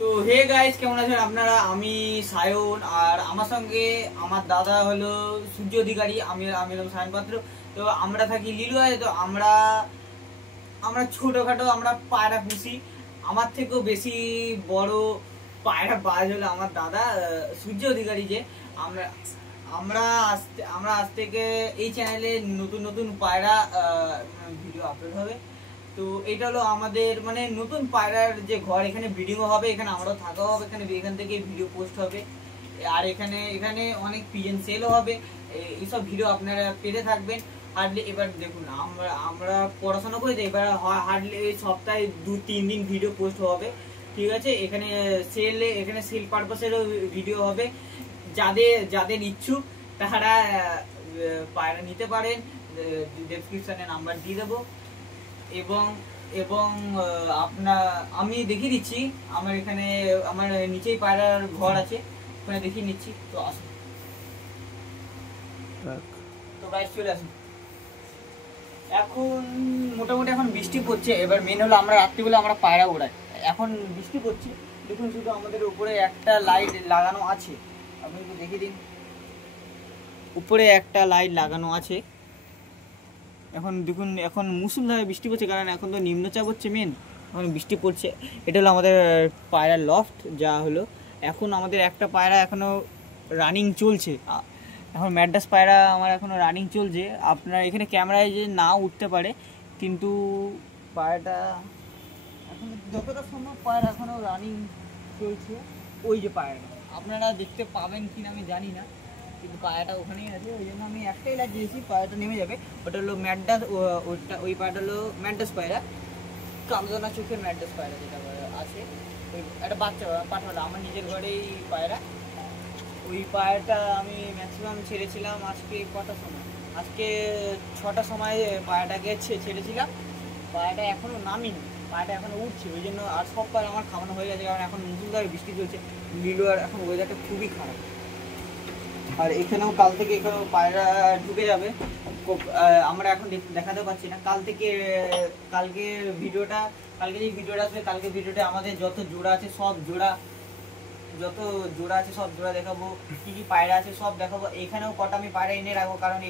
তো hey guys, কেমন আছেন আপনারা? আমি সায়ন আর আমার সঙ্গে আমার দাদা হলো সূর্য অধিকারী, আমি হলাম সায়ন পাত্র। তো আমরা থাকি লিলুয়ায়। তো আমরা আমরা ছোটখাটো আমরা পায়রা পুষি। আমার থেকেও বেশি বড় পায়রা বাজ হলো আমার দাদা সূর্য অধিকারী। যে আমরা আমরা আমরা আজ থেকে এই চ্যানেলে নতুন নতুন পায়রা ভিডিও আপলোড হবে। তো এটা হলো আমাদের মানে নতুন পায়রার যে ঘর, এখানে ব্রিডিংও হবে, এখানে আমরাও থাকা হবে, এখান থেকে ভিডিও পোস্ট হবে। আর এখানে এখানে অনেক পিজন সেলও হবে। এইসব ভিডিও আপনারা পেতে থাকবেন। হার্ডলি এবার দেখুন, আমরা আমরা পড়াশোনা করে যাই, এবার হার্ডলি সপ্তাহে 2-3 দিন ভিডিও পোস্ট হবে, ঠিক আছে? এখানে সেল পারপাসেরও ভিডিও হবে। যাদের যাদের ইচ্ছুক তারা পায়রা নিতে পারেন, ডেসক্রিপশনে নাম্বার দিয়ে দেবো। এবং এবং আপনার আমি দেখিয়ে দিচ্ছি, আমার এখানে আমার নিচেই পায়রার ঘর আছে, ওখানে দেখিয়ে নিচ্ছি। তো আসুন, তো গাইস চলে আসুন। এখন মোটামুটি এখন বৃষ্টি পড়ছে। এবার মেন হলো আমরা রাত্রিবেলা আমরা পায়রা ওড়াই। এখন বৃষ্টি পড়ছে, দেখুন শুধু আমাদের উপরে একটা লাইট লাগানো আছে, আপনি একটু দেখিয়ে দিন। উপরে একটা লাইট লাগানো আছে। এখন দেখুন, এখন মুসুলধারে বৃষ্টি পড়ছে, কারণ এখন তো নিম্নচাপ হচ্ছে মেন, এখন বৃষ্টি পড়ছে। এটা হলো আমাদের পায়রার লফট। যা হলো এখন আমাদের একটা পায়রা এখনও রানিং চলছে, এখন ম্যাড্রাস পায়রা আমার এখনও রানিং চলছে। আপনার এখানে ক্যামেরায় যে নাও উঠতে পারে, কিন্তু পায়রাটা এখন যতটা সম্ভব পায়রা এখনও রানিং চলছে। ওই যে পায়রাটা আপনারা দেখতে পাবেন কিনা আমি জানি না, কিন্তু পায়রাটা ওখানেই আছে, ওই জন্য আমি একটাই লাইট দিয়েছি, পায়রাটা নেমে যাবে। ওটা হলো ম্যাড্রাস, ওই পায়রাটা হলো ম্যাড্রাস পায়রা, কামদানা চোখের ম্যাড্রাস পায়রা যেটা আছে। ওই একটা বাচ্চা পাঠালো আমার নিজের ঘরেই পায়রা। ওই পায়রাটা আমি ম্যাক্সিমাম ছেড়েছিলাম আজকে কটার সময়, আজকে 6টার সময় পায়রাটাকে ছেড়েছিলাম। পায়রাটা এখনও নামিনি, পায়রাটা এখনও উঠছে, ওই জন্য। আর সব পায়রা আমার খাওয়ানো হয়ে গেছে, কারণ এখন মুসুলধারে বৃষ্টি চলছে, লিলুয়ার এখন ওয়েদারটা খুবই খারাপ। আর এখানেও কাল থেকে এখানেও পায়রা ঢুকে যাবে। আমরা এখন দেখাতে পাচ্ছি না। কালকে ভিডিওটা আসবে, কালকে ভিডিওটা আমাদের যত জোড়া আছে সব জোড়া দেখাবো, কি কি পায়রা আছে সব দেখাবো। এখানেও কটা আমি পায়রা এনে রাখবো, কারণ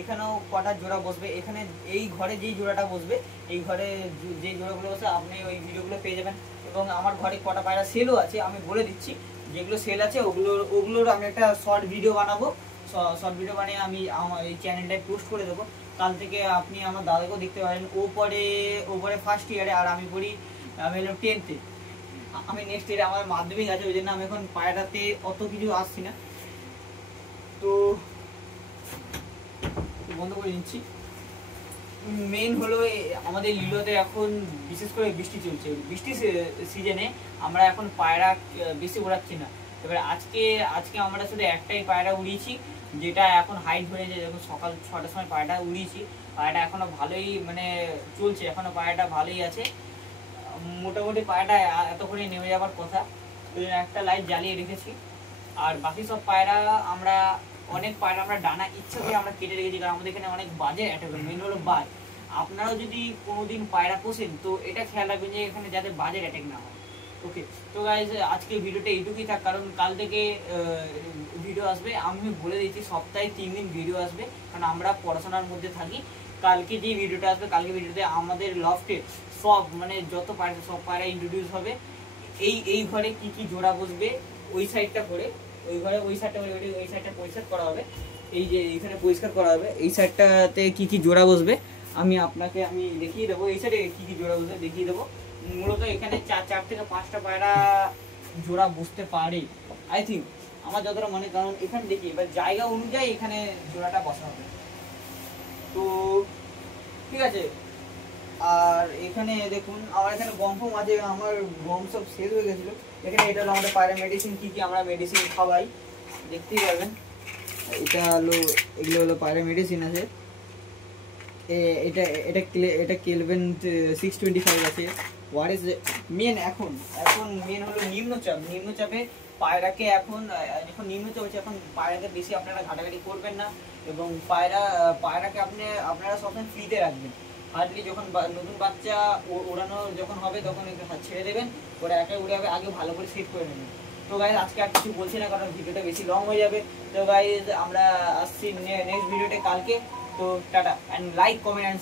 এখানেও কটা জোড়া বসবে। এখানে এই ঘরে যেই জোড়াটা বসবে, এই ঘরে যেই জোড়াগুলো বসে আপনি ওই ভিডিওগুলো পেয়ে যাবেন। এবং আমার ঘরে কটা পায়রা সেলও আছে আমি বলে দিচ্ছি। যেগুলো সেল আছে ওগুলোর আমি একটা শর্ট ভিডিও বানাবো। শর্ট ভিডিও বানিয়ে আমি আমার এই চ্যানেলটায় পোস্ট করে দেবো। কাল থেকে আপনি আমার দাদাকেও দেখতে পারেন। ও পরে ফার্স্ট ইয়ারে, আর আমি হলো 10th-এ। আমি নেক্সট ইয়ারে আমার মাধ্যমিক আছে, ওই জন্য আমি এখন পায়রাতে অত কিছু আসছি না। তো বন্ধ করে নিচ্ছি। মেন হলো আমাদের লিলুয়াতে এখন বিশেষ করে বৃষ্টি চলছে, বৃষ্টি সিজনে আমরা এখন পায়রা বেশি ওড়াচ্ছি না। এবার আজকে আমরা শুধু একটাই পায়রা উড়িয়েছি, যেটা এখন হাইট হয়ে যায়। যখন সকাল 6টার সময় পায়রাটা উড়িয়েছি, পায়রাটা এখনো ভালোই মানে চলছে, এখনো পায়রাটা ভালোই আছে। মোটামুটি পায়রাটা এতক্ষণে নেমে যাবার কথা, ওই জন্য একটা লাইট জ্বালিয়ে রেখেছি। আর বাকি সব পায়রা অনেক পায়রা আমরা ডানা ইচ্ছা করে আমরা কেটে রেখেছি, কারণ আমাদের এখানে অনেক বাজে অ্যাটাক হয়, মেন হলো বাজ। আপনারাও যদি কোনোদিন পায়রা পোষেন তো এটা খেয়াল রাখবেন যে এখানে যাতে বাজের অ্যাটাক না হয়। ওকে, তো গাইজ আজকে ভিডিওটা এইটুকুই থাক, কারণ কাল থেকে ভিডিও আসবে। আমি বলে দিচ্ছি সপ্তাহে 3 দিন ভিডিও আসবে, কারণ আমরা পড়াশোনার মধ্যে থাকি। কালকে যে ভিডিওটা আসবে, কালকে ভিডিওতে আমাদের লফটে সব মানে যত পায়রা সব পায়রা ইন্ট্রোডিউস হবে। এই ঘরে কি কি জোড়া বসবে, ওই সাইডটা করে ওই সাইডটা পরিষ্কার করা হবে। এই যে এখানে পরিষ্কার করা হবে, এই সাইডটাতে কি কি জোড়া বসবে আমি দেখিয়ে দেবো। এই সাইডে কি কি জোড়া বসবে দেখিয়ে দেবো। মূলত এখানে 4 থেকে 5টা পায়রা জোড়া বসতে পারে আই থিঙ্ক, আমার যতটা মনে। কারণ এখানে দেখি এবার জায়গা অনুযায়ী এখানে জোড়াটা বসা হবে। তো ঠিক আছে। আর এখানে দেখুন আমার এখানে গম ফম আছে, আমার গম সব শেষ হয়ে গেছিলো। এখানে এটা হলো আমাদের পায়রা মেডিসিন, কি কি আমরা মেডিসিন খাওয়াই দেখতেই পারবেন। এগুলো হলো পায়রা মেডিসিন আছে। এটা কেলভেন 625 আছে। হোয়াট ইজ মেন এখন মেন হলো নিম্নচাপে পায়রাকে এখন নিম্নচাপ হচ্ছে, এখন পায়রাকে বেশি আপনারা ঘাটাঘাটি করবেন না। এবং পায়রাকে আপনারা সবসময় ফ্রিতে রাখবেন। হার্ডলি যখন নতুন বাচ্চা ওড়ানো যখন হবে তখন একটু হাত ছেড়ে দেবেন, ওরা একাই উড়ে যাবে, আগে ভালো করে সেট করে নেবেন। তো গাইজ আজকে আর কিছু বলছি না কারণ ভিডিওটা বেশি লং হয়ে যাবে। তো গাইজ আমরা আসছি নেক্সট ভিডিওতে কালকে। তো tata, and like comment and